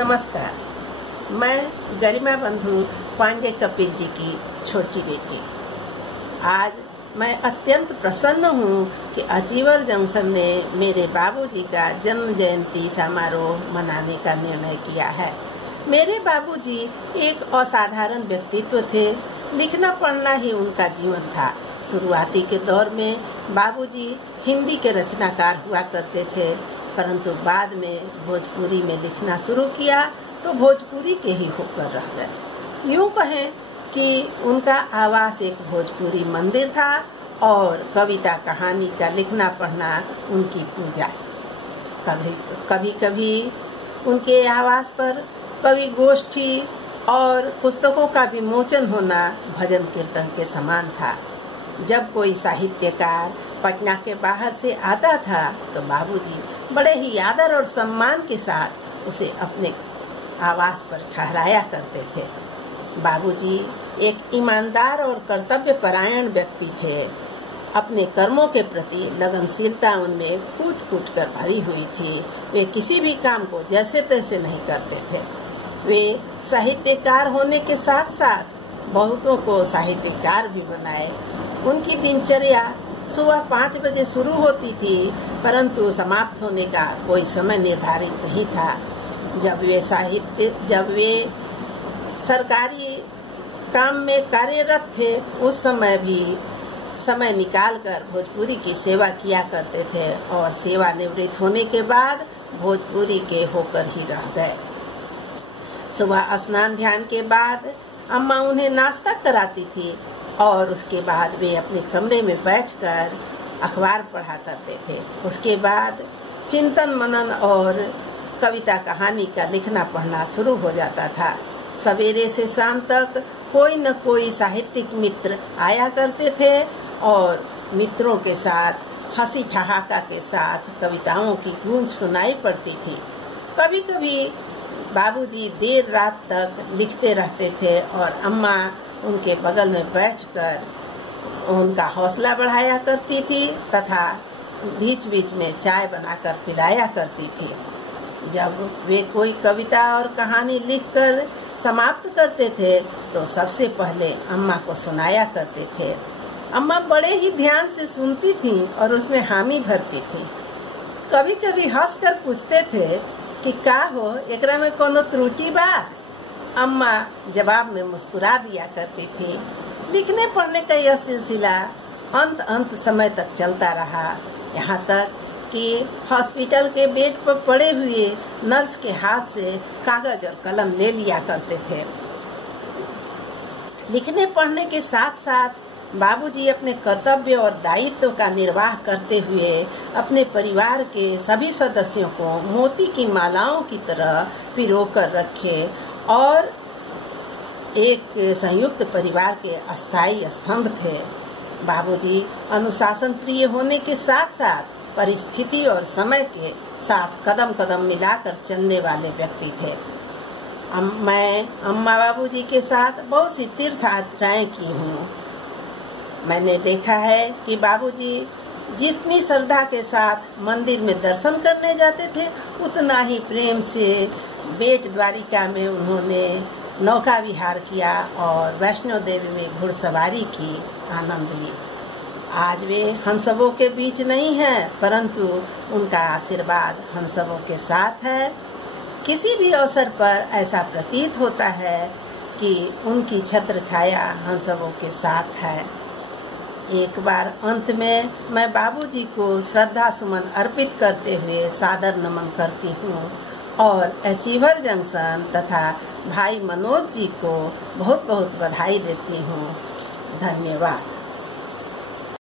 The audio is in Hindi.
नमस्कार। मैं गरिमा बंधु पांडे कपिल जी की छोटी बेटी। आज मैं अत्यंत प्रसन्न हूँ कि अचीवर जंक्शन ने मेरे बाबूजी का जन्म जयंती समारोह मनाने का निर्णय किया है। मेरे बाबूजी एक असाधारण व्यक्तित्व थे। लिखना पढ़ना ही उनका जीवन था। शुरुआती के दौर में बाबूजी हिंदी के रचनाकार हुआ करते थे, परंतु बाद में भोजपुरी में लिखना शुरू किया तो भोजपुरी के ही होकर रह गए। यूँ कहें कि उनका आवास एक भोजपुरी मंदिर था और कविता कहानी का लिखना पढ़ना उनकी पूजा। कभी कभी उनके आवास पर कवि गोष्ठी और पुस्तकों का विमोचन होना भजन कीर्तन के समान था। जब कोई साहित्यकार पटना के बाहर से आता था तो बाबूजी बड़े ही आदर और सम्मान के साथ उसे अपने आवास पर ठहराया करते थे। बाबूजी एक ईमानदार और कर्तव्य परायण व्यक्ति थे। अपने कर्मों के प्रति लगनशीलता उनमें फूट फूट कर भरी हुई थी। वे किसी भी काम को जैसे तैसे नहीं करते थे। वे साहित्यकार होने के साथ साथ बहुतों को साहित्यकार भी बनाए। उनकी दिनचर्या सुबह 5 बजे शुरू होती थी, परंतु समाप्त होने का कोई समय निर्धारित नहीं था। जब वे सरकारी काम में कार्यरत थे, उस समय भी समय निकालकर भोजपुरी की सेवा किया करते थे और सेवानिवृत्त होने के बाद भोजपुरी के होकर ही रह गए। सुबह स्नान ध्यान के बाद अम्मा उन्हें नाश्ता कराती थी और उसके बाद वे अपने कमरे में बैठकर अखबार पढ़ा करते थे। उसके बाद चिंतन मनन और कविता कहानी का लिखना पढ़ना शुरू हो जाता था। सवेरे से शाम तक कोई न कोई साहित्यिक मित्र आया करते थे और मित्रों के साथ हंसी ठहाका के साथ कविताओं की गूंज सुनाई पड़ती थी। कभी कभी बाबूजी देर रात तक लिखते रहते थे और अम्मा उनके बगल में बैठकर उनका हौसला बढ़ाया करती थी तथा बीच बीच में चाय बनाकर पिलाया करती थी। जब वे कोई कविता और कहानी लिखकर समाप्त करते थे तो सबसे पहले अम्मा को सुनाया करते थे। अम्मा बड़े ही ध्यान से सुनती थीं और उसमें हामी भरती थी। कभी कभी हंसकर पूछते थे कि का हो, एकरा में कोनो त्रुटि बा? अम्मा जवाब में मुस्कुरा दिया करती थी। लिखने पढ़ने का यह सिलसिला अंत समय तक चलता रहा। यहाँ तक कि हॉस्पिटल के बेड पर पड़े हुए नर्स के हाथ से कागज और कलम ले लिया करते थे। लिखने पढ़ने के साथ साथ बाबूजी अपने कर्तव्य और दायित्व का निर्वाह करते हुए अपने परिवार के सभी सदस्यों को मोती की मालाओं की तरह पिरोकर रखे और एक संयुक्त परिवार के अस्थायी स्तंभ थे। बाबूजी अनुशासन प्रिय होने के साथ साथ परिस्थिति और समय के साथ कदम कदम मिलाकर चलने वाले व्यक्ति थे। मैं अम्मा बाबूजी के साथ बहुत सी तीर्थ यात्राएं की हूँ। मैंने देखा है कि बाबूजी जितनी श्रद्धा के साथ मंदिर में दर्शन करने जाते थे, उतना ही प्रेम से बेट द्वारिका में उन्होंने नौका विहार किया और वैष्णो देवी में घुड़सवारी की आनंद ली। आज वे हम सबों के बीच नहीं हैं, परंतु उनका आशीर्वाद हम सबों के साथ है। किसी भी अवसर पर ऐसा प्रतीत होता है कि उनकी छत्र छाया हम सबों के साथ है। एक बार अंत में मैं बाबूजी को श्रद्धा सुमन अर्पित करते हुए सादर नमन करती हूँ और अचीवर जंक्शन तथा भाई मनोज जी को बहुत बहुत बधाई देती हूँ। धन्यवाद।